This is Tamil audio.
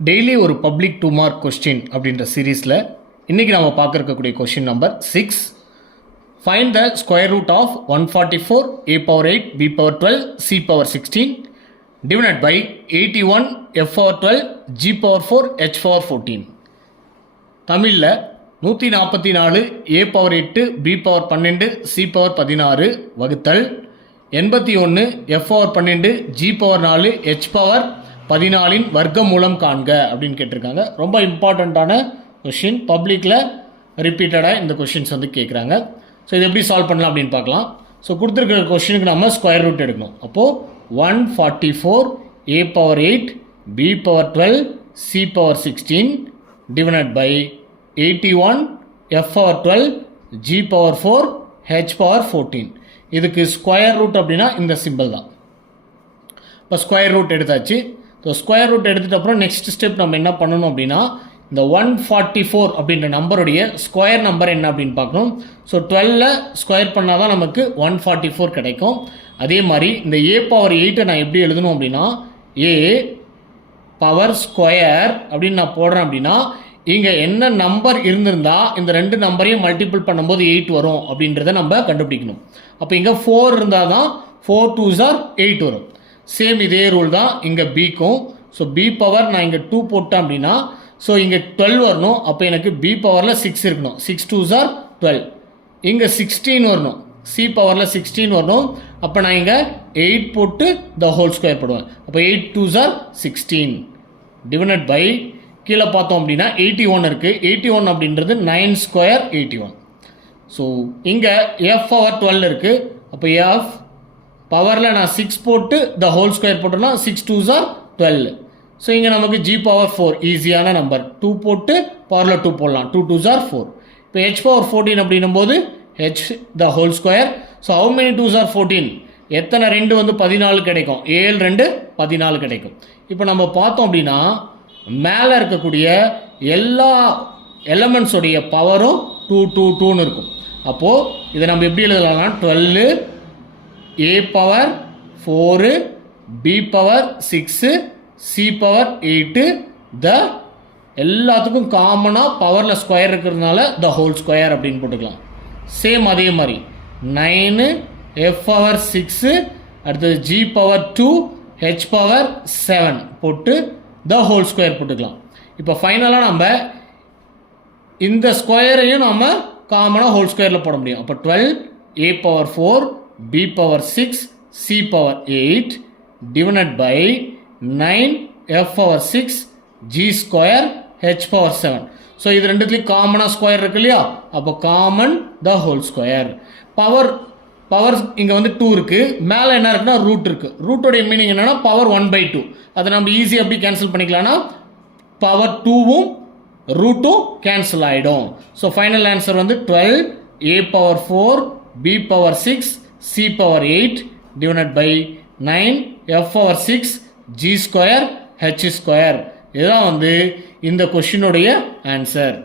டெய்லி ஒரு பப்ளிக் 2 மார்க் கொஸ்டின் அப்படின்ற சீரீஸில் இன்றைக்கி நம்ம பார்க்க இருக்கக்கூடிய question number 6. Find the square root of 144 a power 8 b power 12 c power 16 divided by 81 f power 12 g power 4 h power 14. தமிழில் 144 a power 8 b power 12 c power 16 வகுத்தல் 81 f power 12 g power 4 h power 14 வர்க்க மூலம் காண்க அப்படின்னு கேட்டிருக்காங்க. ரொம்ப இம்பார்ட்டண்ட்டான கொஷின், பப்ளிக்கில் ரிப்பீட்டடாக இந்த கொஷின்ஸ் வந்து கேட்குறாங்க. ஸோ இது எப்படி சால்வ் பண்ணலாம் அப்படின்னு பார்க்கலாம். ஸோ கொடுத்துருக்கிற கொஷினுக்கு நம்ம ஸ்கொயர் ரூட் எடுக்கணும். அப்போது 144 a power 8 b power 12 c power 16 divided by 81 f power 12 g power 4 h power 14. இதுக்கு ஸ்கொயர் ரூட் அப்படின்னா இந்த சிம்பிள் தான். இப்போ ஸ்கொயர் ரூட் எடுத்தாச்சு. ஸோ ஸ்கொயர் ரூட் எடுத்துகிட்ட அப்புறம் நெக்ஸ்ட் ஸ்டெப் நம்ம என்ன பண்ணணும் அப்படின்னா இந்த 144 அப்படின்ற நம்பருடைய ஸ்கொயர் நம்பர் என்ன அப்படின்னு பார்க்கணும். ஸோ 12 ஸ்கொயர் பண்ணால் தான் நமக்கு 144 கிடைக்கும். அதே மாதிரி இந்த a பவர் 8 நான் எப்படி எழுதணும் அப்படின்னா a பவர் ஸ்கொயர் அப்படின்னு நான் போடுறேன் அப்படின்னா இங்கே என்ன நம்பர் இருந்திருந்தால் இந்த ரெண்டு நம்பரையும் மல்டிபிள் பண்ணும்போது 8 வரும் அப்படின்றத நம்ம கண்டுபிடிக்கணும். அப்போ இங்கே 4 இருந்தால் தான் 4 2s are 8 வரும். சேம் இதே ரூல் தான் இங்கே பிக்கும். ஸோ பி பவர் நான் இங்கே 2 போட்டேன் அப்படின்னா ஸோ இங்கே 12 வரணும். அப்போ எனக்கு பி பவரில் 6 இருக்கணும். 6 2s are 12. இங்கே 16 வரணும். சி பவரில் 16 வரணும். அப்போ நான் இங்கே 8 போட்டு த ஹோல் ஸ்கொயர் போடுவேன். அப்போ 8 2s are 16 டிவைடட் பை கீழே பார்த்தோம் அப்படின்னா 81 இருக்குது. 81 அப்படின்றது 9 ஸ்கொயர் 81. ஸோ இங்கே எஃப் பவர் 12 இருக்குது. அப்போ எஃப் பவரில் நான் 6 போட்டு த ஹோல் ஸ்கொயர் போட்டோம்னா 6 2s are 12. ஸோ இங்கே நமக்கு g பவர் 4 ஈஸியான நம்பர். 2 போட்டு பவரில் 2 போடலாம். 2 2s are 4. இப்போ h பவர் 14 அப்படின்னும் போது h the whole square. So how many 2s are 14? எத்தனை 2 வந்து 14 கிடைக்கும்? 7 2 14 கிடைக்கும். இப்போ நம்ம பார்த்தோம் அப்படின்னா மேலே இருக்கக்கூடிய எல்லா எலமெண்ட்ஸோடைய பவரும் 2 2 2ன்னு இருக்கும். அப்போது இதை நம்ம எப்படி எழுதலாம்னா 12 a power 4 b power 6 c power 8 த எல்லாத்துக்கும் காமனாக பவரில் ஸ்கொயர் இருக்கிறதுனால த ஹோல் ஸ்கொயர் அப்படின்னு போட்டுக்கலாம். சேம் அதே மாதிரி 9 f பவர் 6 அடுத்தது g பவர் 2 h பவர் 7 போட்டு த ஹோல் ஸ்கொயர் போட்டுக்கலாம். இப்போ ஃபைனலாக நம்ம இந்த ஸ்கொயரையும் நம்ம காமனாக ஹோல் ஸ்கொயரில் போட முடியும். அப்போ 12 a power 4 b power 6 c power 8 divided by 9 f power 6 g square h power 7. So இது ரெண்டுத்துலேயும் காமனாக ஸ்கொயர் இருக்கு இல்லையா? அப்போ common the whole square. Power இங்கே வந்து 2 இருக்குது. மேலே என்ன இருக்குன்னா ரூட் இருக்குது. ரூட்டோடைய மீனிங் என்னென்னா பவர் 1/2. அதை நம்ம ஈஸியாக எப்படி கேன்சல் பண்ணிக்கலாம்னா பவர் 2வும் ரூட்டும் கேன்சல் ஆகிடும். ஸோ ஃபைனல் ஆன்சர் வந்து 12 a power 4 b power 6 c power 8 divided by 9 f power 6 g square h square. இதுதான் வந்து இந்த கொஸ்டினுடைய ஆன்சர்.